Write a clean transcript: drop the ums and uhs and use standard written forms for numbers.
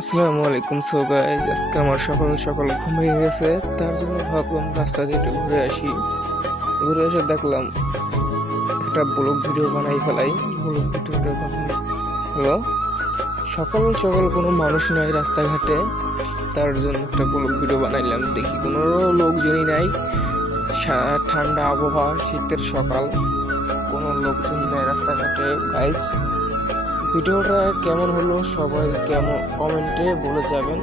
আসসালামু আলাইকুম। So guys, আজকে আমার সকাল সকাল ঘুম ভেঙে গেছে, তার জন্য ভাবলাম রাস্তা দিয়ে একটু ঘুরে আসি। ঘুরে এসে দেখলাম একটা ব্লগ ভিডিও বানাই ফেলাই। ব্লগ ভিডিওটা হলো সকাল সকাল কোনো মানুষ নাই রাস্তাঘাটে, তার জন্য একটা ব্লগ ভিডিও বানাইলাম। দেখি কোনো লোকজনই নাই, ঠান্ডা আবহাওয়া, শীতের সকাল, কোনো লোকজন নেই রাস্তাঘাটে। গাইজ, ভিডিওটা কেমন হলো সবাই কেমন কমেন্টে বলে যাবেন।